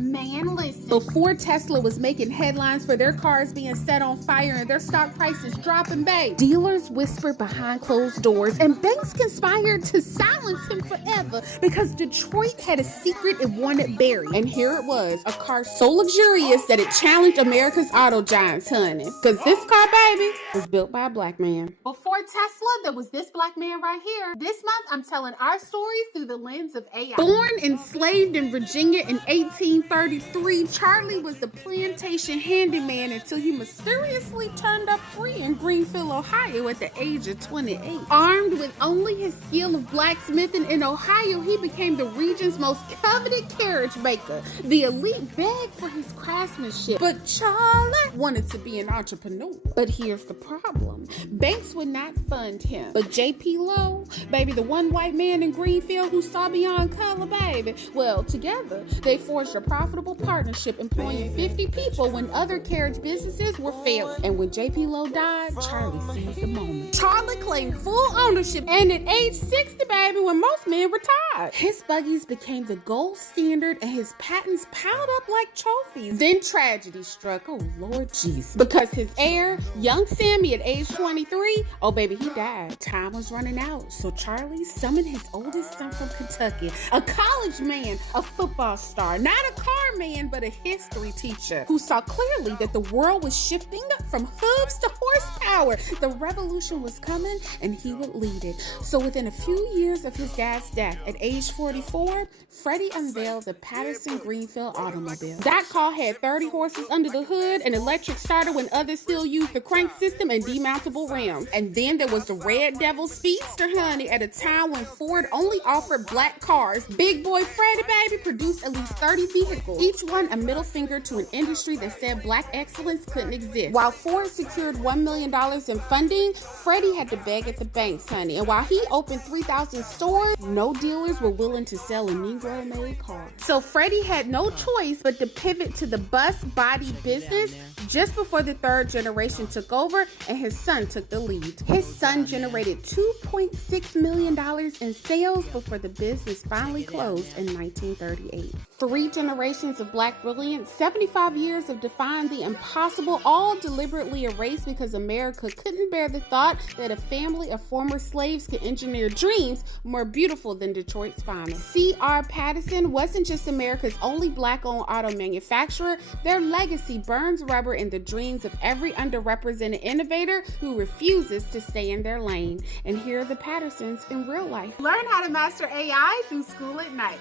Man, listen. Before Tesla was making headlines for their cars being set on fire and their stock prices dropping, babe, dealers whispered behind closed doors and banks conspired to silence him forever because Detroit had a secret it wanted buried. And here it was, a car so luxurious that it challenged America's auto giants, honey. Because this car, baby, was built by a black man. Before Tesla, there was this black man right here. This month, I'm telling our stories through the lens of AI. Born enslaved in Virginia in 1833, Charlie was the plantation handyman until he mysteriously turned up free in Greenfield, Ohio at the age of 28. Armed with only his skill of blacksmithing in Ohio, he became the region's most coveted carriage maker. The elite begged for his craftsmanship, but Charlie wanted to be an entrepreneur. But here's the problem. Banks would not fund him. But J.P. Lowe, baby, the one white man in Greenfield who saw beyond color, baby, well, together, they forged a profitable partnership employing 50 people when other carriage businesses were failing. And when J.P. Lowe died, Charlie seized the moment. Charlie claimed full ownership, and at age 60, baby, when most men retired, his buggies became the gold standard and his patents piled up like trophies. Then tragedy struck, oh Lord Jesus, because his heir, young Sammy at age 23, oh baby, he died. Time was running out, so Charlie summoned his oldest son from Kentucky, a college man, a football star, not a car man, but a history teacher who saw clearly that the world was shifting from hooves to horsepower. The revolution was coming and he would lead it. So within a few years of his dad's death, at age 44, Freddie unveiled the Patterson Greenfield automobile. That car had 30 horses under the hood, an electric starter when others still used the crank system, and demountable rims. And then there was the Red Devil Speedster, honey, at a time when Ford only offered black cars. Big boy Freddie, baby, produced at least 30 vehicles, each one a middle finger to an industry that said black excellence couldn't exist. While Ford secured $1 million in funding, Freddie had to beg at the banks, honey. And while he opened 3,000 stores, no dealers were willing to sell a Negro-made car. So Freddie had no choice but to pivot to the bus body business just before the third generation took over and his son took the lead. His son generated $2.6 million in sales before the business finally closed in 1938. 3 generations of black brilliance, 75 years of defying the impossible, all deliberately erased because America couldn't bear the thought that a family of former slaves could engineer dreams more beautiful than Detroit's finest. C.R. Patterson wasn't just America's only black-owned auto manufacturer. Their legacy burns rubber in the dreams of every underrepresented innovator who refuses to stay in their lane. And here are the Pattersons in real life. Learn how to master AI through School at Night.